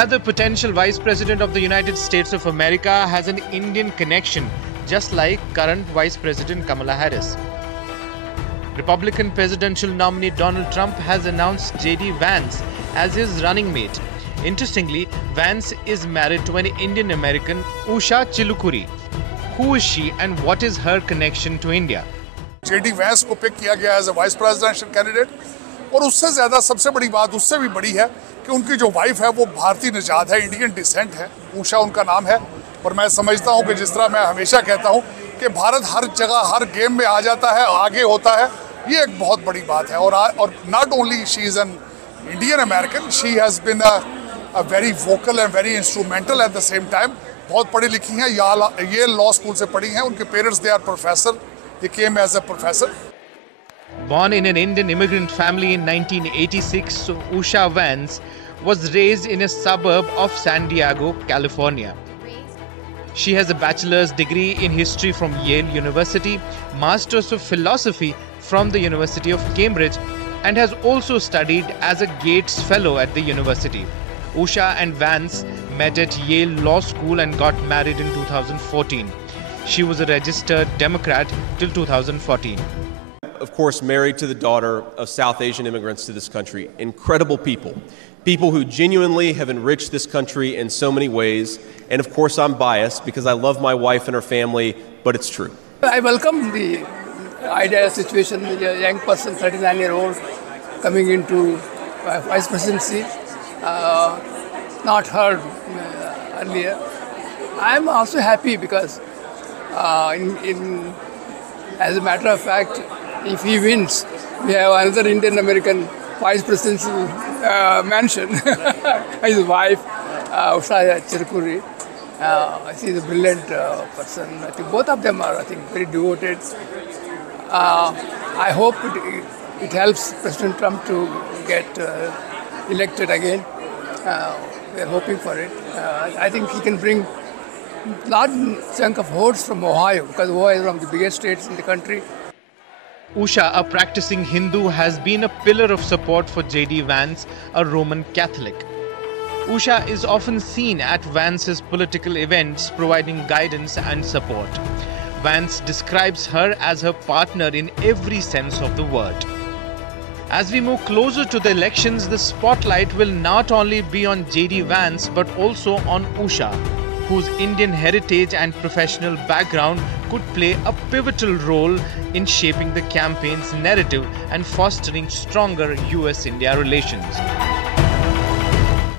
Another potential Vice President of the United States of America has an Indian connection, just like current Vice President Kamala Harris. Republican presidential nominee Donald Trump has announced J.D. Vance as his running mate. Interestingly, Vance is married to an Indian American, Usha Chilukuri. Who is she and what is her connection to India? J.D. Vance को pick किया गया as a vice presidential candidate, और उससे ज़्यादा सबसे बड़ी बात उससे भी बड़ी है कि उनकी जो वाइफ है वो भारतीय निजात है, इंडियन डिसेंट है, उषा उनका नाम है। और मैं समझता हूँ कि जिस तरह मैं हमेशा कहता हूँ कि भारत हर जगह हर गेम में आ जाता है, आगे होता है, ये एक बहुत बड़ी बात है। और not only she is an Indian American, she has been a very vocal and very instrumental at the same time. बहुत पढ़ी लिखी हैं, ये लॉ स्कूल से पढ़ी हैं, उनके parents they are professor, they came as a professor. Born in an Indian immigrant family in 1986, Usha Vance was raised in a suburb of San Diego, California. She has a bachelor's degree in history from Yale University, master's of philosophy from the University of Cambridge, and has also studied as a Gates Fellow at the university. Usha and Vance met at Yale Law School and got married in 2014. She was a registered Democrat till 2014. Of course, married to the daughter of South Asian immigrants to this country. Incredible people. People who genuinely have enriched this country in so many ways. And of course, I'm biased because I love my wife and her family, but it's true. I welcome the ideal situation with a young person, 39-year-old, coming into vice presidency. Not heard earlier. I'm also happy because as a matter of fact, if he wins, we have another Indian American vice presidency mansion. His wife, Usha Chilukuri. She's a brilliant person. I think both of them are, very devoted. I hope it helps President Trump to get elected again. We are hoping for it. I think he can bring a large chunk of votes from Ohio, because Ohio is one of the biggest states in the country. Usha, a practicing Hindu, has been a pillar of support for J.D. Vance, a Roman Catholic. Usha is often seen at Vance's political events providing guidance and support. Vance describes her as her partner in every sense of the word. As we move closer to the elections, the spotlight will not only be on J.D. Vance but also on Usha, whose Indian heritage and professional background could play a pivotal role in shaping the campaign's narrative and fostering stronger US-India relations.